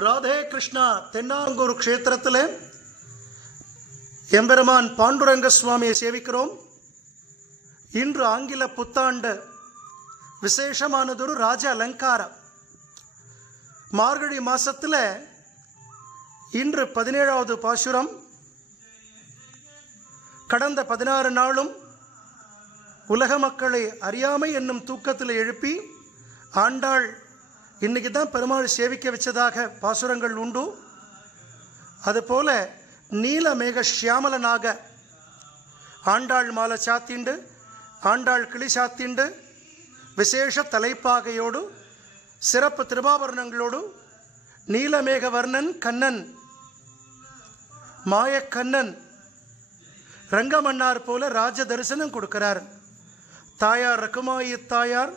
ராதே கிருஷ்ணா. தென்னாங்கூர் க்ஷேத்திரத்தில் எம்பெருமான் பாண்டுரங்க சுவாமியை சேவிக்கிறோம். இன்று ஆங்கில புத்தாண்டு விசேஷமானதொரு ராஜ அலங்காரம். மார்கழி மாசத்தில் இன்று 17வது பாசுரம். கடந்த 16 நாளும் உலக மக்களை அறியாமை என்னும் தூக்கத்தில் எழுப்பி ஆண்டாள் இன்னைக்கு தான் பெருமாள் சேவிக்க வச்சதாக பாசுரங்கள் உண்டு. அதுபோல நீலமேக ஷியாமலனாக ஆண்டாள் மாலை சாத்திண்டு, ஆண்டாள் கிளி சாத்திண்டு, விசேஷ தலைப்பாகையோடு சிறப்பு திருவாபரணங்களோடு நீலமேக வர்ணன் கண்ணன் மாயக்கண்ணன் ரங்கமன்னார் போல ராஜ தரிசனம் கொடுக்கிறார். தாயார் ரகுமாயி தாயார்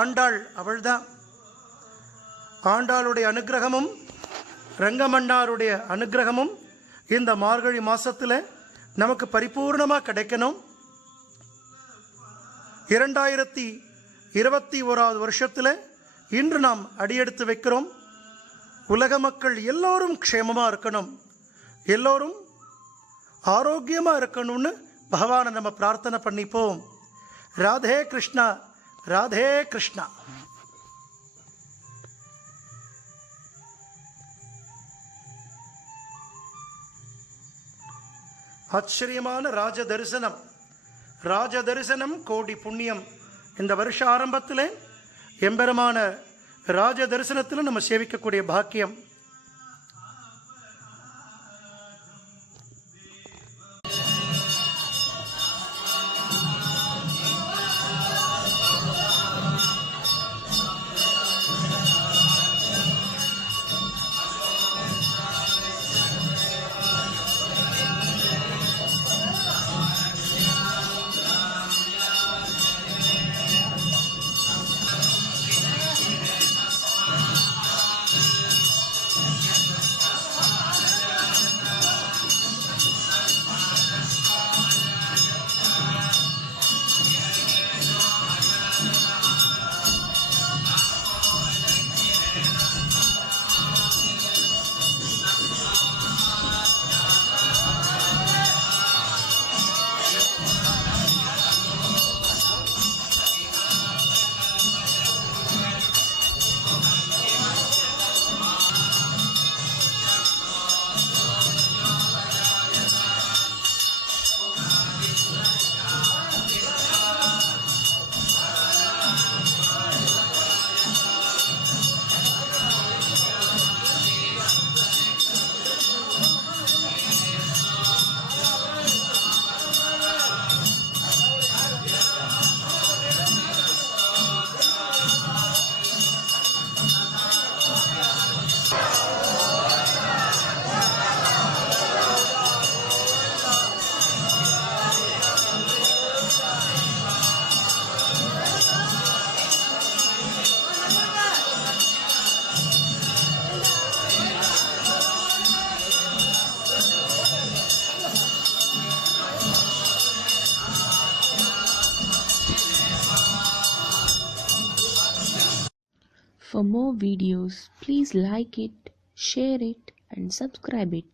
ஆண்டாள் அவள்தான். ஆண்டாளுடைய அனுகிரகமும் ரங்கமன்னாருடைய அனுகிரகமும் இந்த மார்கழி மாசத்தில் நமக்கு பரிபூர்ணமாக கிடைக்கணும். 2021வது வருஷத்தில் இன்று நாம் அடியெடுத்து வைக்கிறோம். உலக மக்கள் எல்லோரும் க்ஷேமமாக இருக்கணும், எல்லோரும் ஆரோக்கியமாக இருக்கணும்னு பகவானை நம்ம பிரார்த்தனை பண்ணிப்போம். ராதே கிருஷ்ணா, ராதே கிருஷ்ணா. ஆச்சரியமான ராஜ தரிசனம். ராஜ தரிசனம் கோடி புண்ணியம். இந்த வருஷ ஆரம்பத்தில் எம்பெருமான ராஜ தரிசனத்தில் நம்ம சேவிக்கக்கூடிய பாக்கியம். For more videos, please like it, share it, and subscribe it.